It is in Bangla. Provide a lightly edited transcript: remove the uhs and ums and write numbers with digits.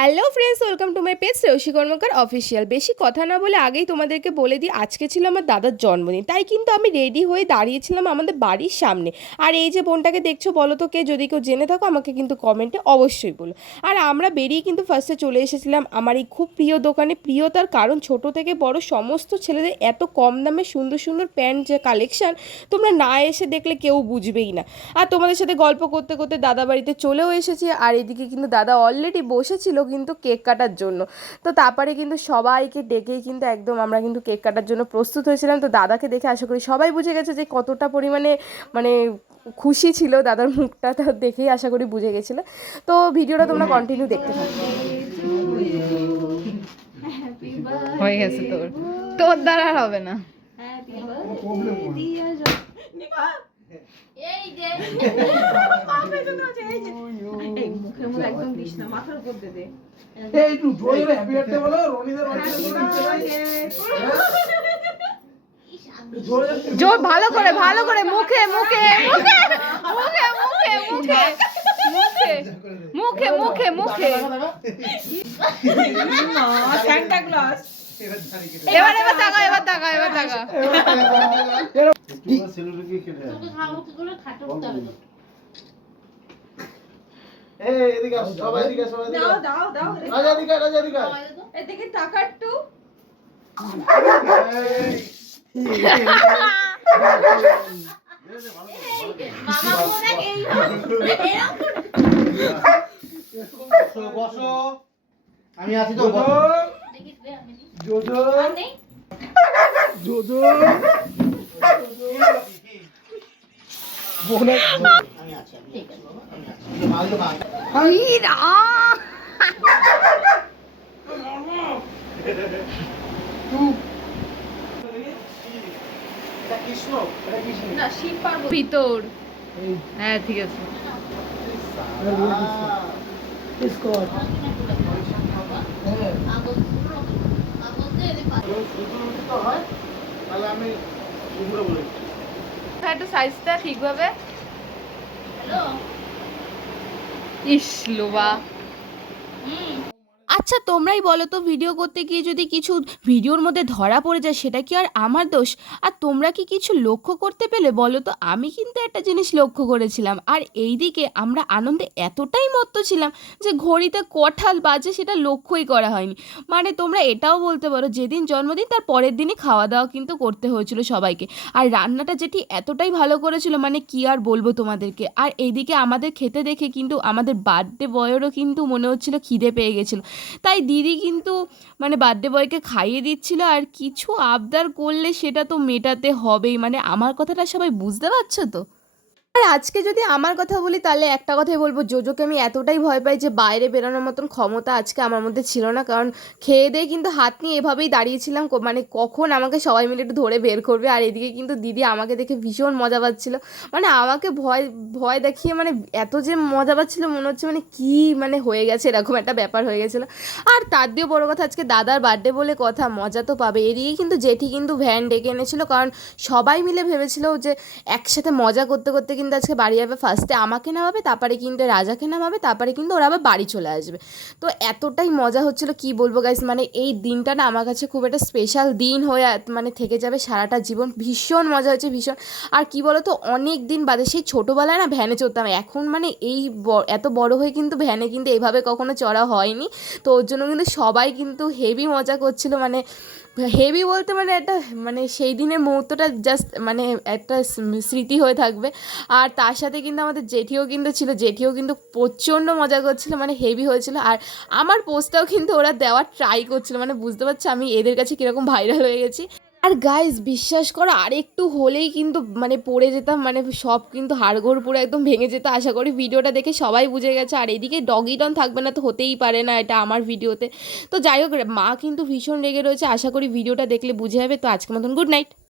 Hello friends, welcome to my page Shreyasi Karmakar official. বেশি কথা না বলে আগেই তোমাদেরকে বলে দিই, আজকে ছিল আমার দাদার জন্মদিন, তাই কিন্তু আমি রেডি হয়ে দাঁড়িয়েছিলাম আমাদের বাড়ির সামনে। আর এই যে বোনটাকে দেখছো, বলো তো কে? যদি কেউ জেনে থাকো আমাকে কিন্তু কমেন্টে অবশ্যই বলো। আর আমরা বেরিয়ে কিন্তু ফার্স্টে চলে এসেছিলাম আমার এই খুব প্রিয় দোকানে। প্রিয়তার কারণ ছোট থেকে বড় সমস্ত ছেলেদের এত কম দামে সুন্দর সুন্দর প্যান্ট যে কালেকশন, তোমরা না এসে দেখলে কেউ বুঝবেই না। আর তোমাদের সাথে গল্প করতে করতে দাদা বাড়িতে চলেও এসেছি। আর এদিকে কিন্তু দাদা অলরেডি বসেছিল কিন্তু কেক কাটার জন্য। তো তারপরে কিন্তু সবাইকে ডেকেই কিন্তু একদম আমরা কিন্তু কেক কাটার জন্য প্রস্তুত হয়েছিলাম। তো দাদাকে দেখে আশা করি সবাই বুঝে গেছে যে কতটা পরিমাণে মানে খুশি ছিল দাদার মুখটা, তো দেখেই আশা করি বুঝে গেছিলো। তো ভিডিওটা তোমরা কন্টিনিউ দেখতে থাকো। হয়ে গেছে তোর তোর দ্বারা আর হবে না। জোর ভালো করে মুখে মুখে মুখে মুখে মুখে মুখে মুখে মুখে মুখে সান্টা ক্লজ। এবার তাকা এদিকে টাকা একটু। আমি আছি তো। জোজো জোজো আমি আছি, ঠিক আছে বাবা, আমি আছি। ভালো ভালো এটা কৃষ্ণ, এটা কৃষ্ণ না, শিব পার্বতী। ভিতর। হ্যাঁ ঠিক আছে। তাহলে আমি উপরে বলে দিচ্ছি। একটু সাইজটা ঠিকভাবে। ইস লোবা। আচ্ছা তোমরাই বলো তো, ভিডিও করতে গিয়ে যদি কিছু ভিডিওর মধ্যে ধরা পড়ে যায় সেটা কি আর আমার দোষ? আর তোমরা কি কিছু লক্ষ্য করতে পেলে বলো তো? আমি কিন্তু একটা জিনিস লক্ষ্য করেছিলাম। আর এই দিকে আমরা আনন্দে এতটাই মত্ত ছিলাম যে ঘড়িতে কঠাল বাজে সেটা লক্ষ্যই করা হয়নি। মানে তোমরা এটাও বলতে পারো যেদিন জন্মদিন তার পরের দিনই খাওয়া দাওয়া কিন্তু করতে হয়েছিল সবাইকে। আর রান্নাটা যেটি এতটাই ভালো করেছিল, মানে কি আর বলবো তোমাদেরকে। আর এইদিকে আমাদের খেতে দেখে কিন্তু আমাদের বার্থডে বয়েরও কিন্তু মনে হচ্ছিল খিদে পেয়ে গেছিলো। তাই দিদি কিন্তু মানে বার্থডে বয়কে খাইয়ে দিচ্ছিল। আর কিছু আবদার করলে সেটা তো মেটাতে হবেই, মানে আমার কথাটা সবাই বুঝতে পারছো তো? আর আজকে যদি আমার কথা বলি তাহলে একটা কথাই বলবো, জোজোকে আমি এতটাই ভয় পাই যে বাইরে বেরোনোর মতন ক্ষমতা আজকে আমার মধ্যে ছিল না। কারণ খেয়ে দিয়ে কিন্তু হাত নিয়ে এভাবেই দাঁড়িয়েছিলাম, মানে কখন আমাকে সবাই মিলে একটু ধরে বের করবে। আর এদিকে কিন্তু দিদি আমাকে দেখে ভীষণ মজা পাচ্ছিল, মানে আমাকে ভয় ভয় দেখিয়ে মানে এত যে মজা পাচ্ছিল মনে হচ্ছে মানে কি মানে হয়ে গেছে, এরকম একটা ব্যাপার হয়ে গেছিলো। আর তার দিয়েও বড়ো কথা আজকে দাদার বার্থডে বলে কথা, মজা তো পাবে। এদিকে কিন্তু জেঠি কিন্তু ভ্যান ডেকে এনেছিল, কারণ সবাই মিলে ভেবেছিল যে একসাথে মজা করতে করতে কিন্তু আজকে বাড়ি যাবে। ফার্স্টে আমাকে নামাবে, তারপরে কিন্তু রাজাকে নামাবে, তারপরে কিন্তু ওরা আবার বাড়ি চলে আসবে। তো এতটাই মজা হচ্ছিল কি বলবো গাইস, মানে এই দিনটা না আমার কাছে খুব একটা স্পেশাল দিন হয়ে মানে থেকে যাবে সারাটা জীবন। ভীষণ মজা হয়েছে ভীষণ। আর কি বলো তো, অনেক দিন বাদে, সেই ছোটোবেলায় না ভ্যানে চড়তাম, এখন মানে এই এত বড় হয়ে কিন্তু ভ্যানে কিন্তু এভাবে কখনো চড়া হয়নি। তো ওর জন্য কিন্তু সবাই কিন্তু হেভি মজা করছিল, মানে হেভি বলতে মানে একটা মানে সেই দিনের মুহূর্তটা জাস্ট মানে একটা স্মৃতি হয়ে থাকবে। আর তার সাথে কিন্তু আমাদের জেঠিও কিন্তু ছিল, জেঠিও কিন্তু প্রচণ্ড মজা করছিল, মানে হেভি হয়েছিল। আর আমার পোস্টটাও কিন্তু ওরা দেওয়ার ট্রাই করছিল, মানে বুঝতে পারছো আমি এদের কাছে কীরকম ভাইরাল হয়ে গেছি। আর গাইস বিশ্বাস করো, আর একটু হলেই কিন্তু মানে পড়ে যেতাম, মানে সব কিন্তু হাড়গোড় পুরো একদম ভেঙে যেত। আশা করি ভিডিওটা দেখে সবাই বুঝে গেছে। আর এদিকে ডগি ডন থাকবে না তো হতেই পারে না, এটা আমার ভিডিওতে। তো যাই হোক, মা কিন্তু ভীষণ রেগে রয়েছে, আশা করি ভিডিওটা দেখলে বুঝে যাবে। তো আজকের মতন গুড নাইট।